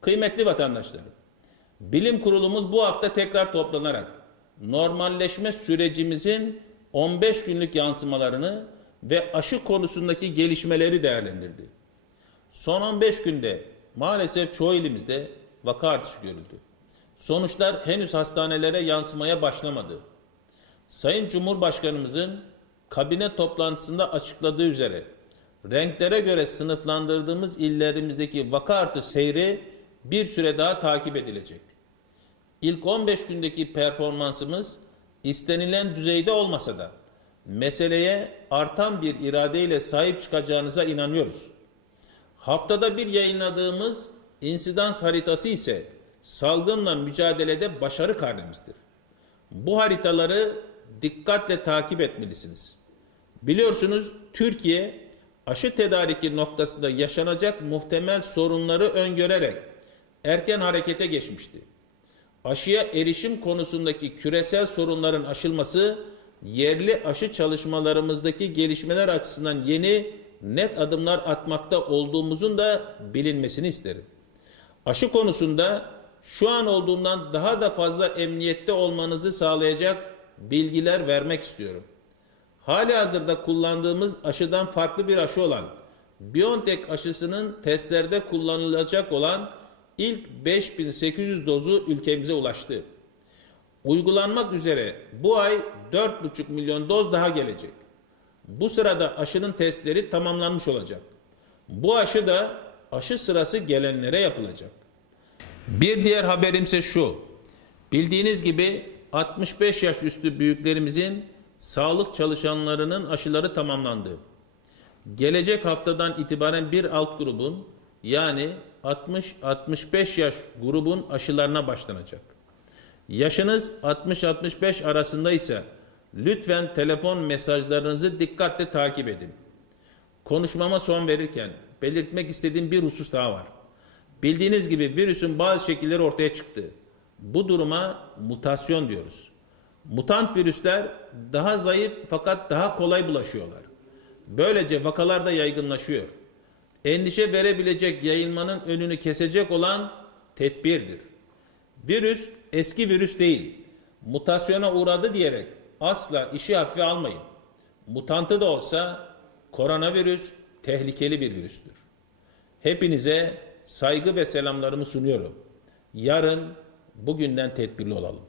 Kıymetli vatandaşlarım, bilim kurulumuz bu hafta tekrar toplanarak normalleşme sürecimizin 15 günlük yansımalarını ve aşı konusundaki gelişmeleri değerlendirdi. Son 15 günde maalesef çoğu ilimizde vaka artışı görüldü. Sonuçlar henüz hastanelere yansımaya başlamadı. Sayın Cumhurbaşkanımızın kabine toplantısında açıkladığı üzere renklere göre sınıflandırdığımız illerimizdeki vaka artış seyri bir süre daha takip edilecek. İlk 15 gündeki performansımız istenilen düzeyde olmasa da meseleye artan bir iradeyle sahip çıkacağınıza inanıyoruz. Haftada bir yayınladığımız insidans haritası ise salgınla mücadelede başarı karnemizdir. Bu haritaları dikkatle takip etmelisiniz. Biliyorsunuz Türkiye aşı tedariki noktasında yaşanacak muhtemel sorunları öngörerek erken harekete geçmişti. Aşıya erişim konusundaki küresel sorunların aşılması yerli aşı çalışmalarımızdaki gelişmeler açısından yeni net adımlar atmakta olduğumuzun da bilinmesini isterim. Aşı konusunda şu an olduğundan daha da fazla emniyette olmanızı sağlayacak bilgiler vermek istiyorum. Hali hazırda kullandığımız aşıdan farklı bir aşı olan BioNTech aşısının testlerde kullanılacak olan ilk 5800 dozu ülkemize ulaştı. Uygulanmak üzere bu ay 4,5 milyon doz daha gelecek. Bu sırada aşının testleri tamamlanmış olacak. Bu aşı da aşı sırası gelenlere yapılacak. Bir diğer haberimse şu. Bildiğiniz gibi 65 yaş üstü büyüklerimizin sağlık çalışanlarının aşıları tamamlandı. Gelecek haftadan itibaren bir alt grubun yani 60-65 yaş grubun aşılarına başlanacak. Yaşınız 60-65 arasında ise lütfen telefon mesajlarınızı dikkatle takip edin. Konuşmama son verirken belirtmek istediğim bir husus daha var. Bildiğiniz gibi virüsün bazı şekilleri ortaya çıktı. Bu duruma mutasyon diyoruz. Mutant virüsler daha zayıf fakat daha kolay bulaşıyorlar. Böylece vakalar da yaygınlaşıyor. Endişe verebilecek yayılmanın önünü kesecek olan tedbirdir. Virüs eski virüs değil. Mutasyona uğradı diyerek asla işi hafife almayın. Mutantı da olsa koronavirüs tehlikeli bir virüstür. Hepinize saygı ve selamlarımı sunuyorum. Yarın bugünden tedbirli olalım.